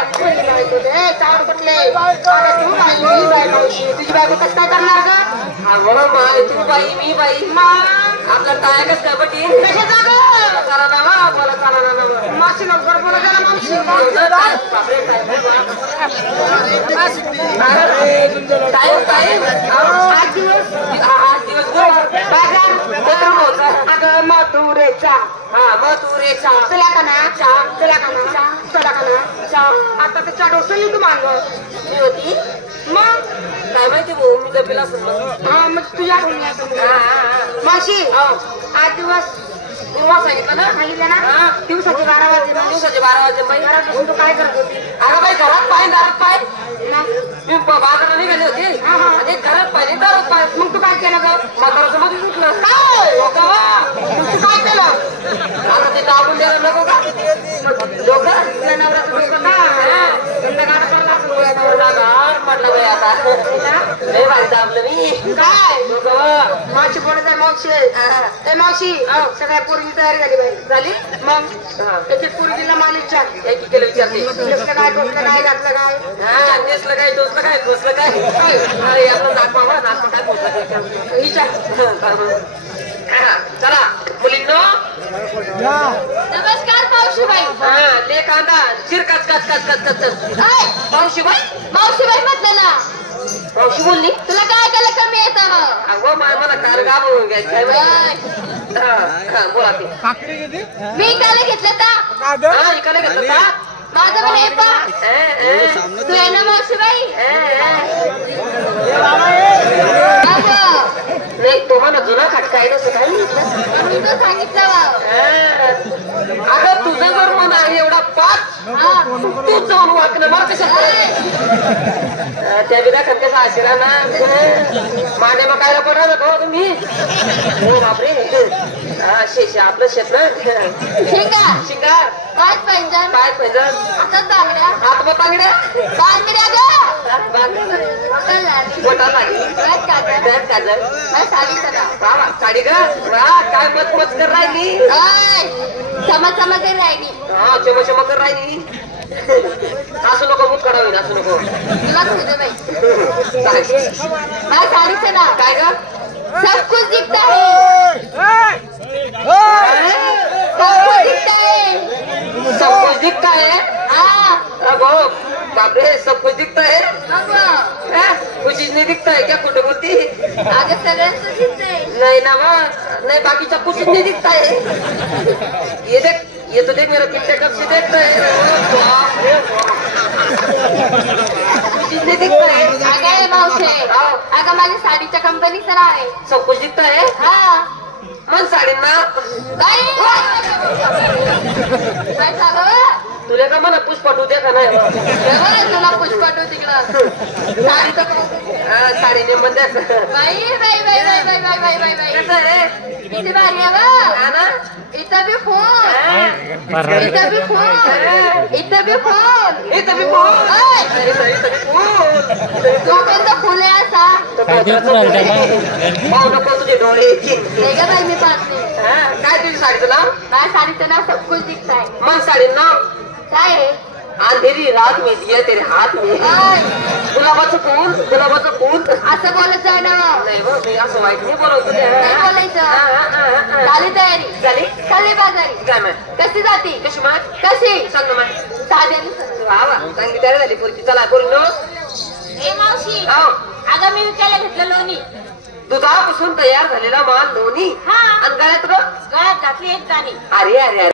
चावड कुठले तुझी बायको कसं काय करणार ग? तू बाई मी बाई आपला टाय कस काय बटी कशाचा ग? चला ना बोला चला ना मावशी लवकर बोला त्याला मावशी. अगं मथुरेचा मथुरेचा तुला का ना तुला का ना तुला का ना आता त्याच्या डोसली तू मांग होती मग काय माहिती भाऊ मी जपिला हा मग तुझ्या मावशी 8 दिवस तुम्हाला सांगितलं ना सांगितलं ना दिवसाचे 12 वाजले दिवसाचे 12 वाजले बाई घरात बसून तू काय करत होती? अगं बाई घरात पाय दारात पाय मग मी बाजाराला निघाले होते आणि घरात पाय दारात पाय मग तू काय केलं ग? म्हाताराचं मध्ये सुटलं काय हो का तू काय केलं? आता ते दाबून द्यायला नको का डोकं तुझ्या नवऱ्याचं डोकं का गंदा गाडा करला असेल तुझ्या नवऱ्याला. म्हटलं बाई आता लय भारी दाबलं मी काय मावशी कोणाच आहे मावशी ए मावशी सगळ्या पोरीची तयारी झाली बाई झाली मग एक एक पोरीला मालिकच्या एक केलं विचारते नेसलं काय टोचलं काय घातलं काय नेसलं काय टोचलं काय घोसलं काय अरे आपलं नागपावा नागपा काय घोसलं काय विचार चला मुलींनो नमस्कार मावशीबाई. ले कांदा चिर कच कच कच कच कच मावशीबाई मावशीबाई म्हटलं ना मावशी बोलली तुला काय केलं कमी येतं अगो मला काल गाबून घ्यायचं बोला ते मी इकायला घेतलं का इकडे घेतलं का माझं म्हणे पा तू आहे ना मावशीबाई नाही तो म्हणा जुना खटका आहे तसं काय म्हणून तर सांगितलं अगं तुझं जर मन आहे एवढा पाच तूच जाऊन वाकणं मला कशा त्या बिना खंतेचा आशिरा ना मांडे मग कायला पडणार नको तुम्ही हो बापरे शेषा आपलं शेत ना शिंगा काय पाहिजे काय पाहिजे हातात बांगड्या हात मग बांगड्या बांगड्या बोटा लागली त्यात काजल बाबा साडी का वा काय मत मत कर राहिली समज राहिली हा चम चम कर राहिली असं नको मुख करावी असं नको तुला तुझं बाई काय साडीचं नाव काय ग सब कुछ दिखता है सब कुछ दिखता है बापरे सब कुछ दिखता है कुछ नहीं दिखता है क्या खोटं बोलती आगे सगळ्यांचं दिसतंय नहीं ना माँ नहीं बाकी सब कुछ नहीं दिखता है ये देख ये तो देख मेरा कितने कब से देखता है कुछ नहीं दिखता है अगं मावशे अगं माझ्या साडीच्या कंपनीचं नाव आहे सब कुछ दिखता है हा मन साडींना काय झालं तुला का म्हणा पुष्पाटू द्या का नाही तुला पुष्पाटू तिकडं साडीचं साडी नेमन द्या बाई कसं आहे किती भारी आहे हा ना इथं बी फोन इथं बी फोन इथं बी फोन इथं बी फोन तू कोणतं फुले असा पाहू नको तुझे डोळे नाही का बाई मी पाहते काय तुझी साडीचं नाव माझ्या साडीचं नाव सब कुछ दिखता है मन साडी नाव काय आहे अंधेरी रात में दिया तेरे हाथ में गुलाबाचं फूल असं बोलत जाऊ ना नाही बघ मी असं वाईट नाही बोलवत नाही बोलायचं झाली तयारी झाली चालली बाजारी काय माय कशी जाती कशी माय कशी सांग ना माय साध्याने वा चांगली तयारी झाली पोरची चला पोरी नो ए मावशी अगं मी विकायला घेतलं लोणी दुधापासून तयार झालेला माल दोन्ही हा आणि गळ्यात गळ्यात घातली एक दाणी अरे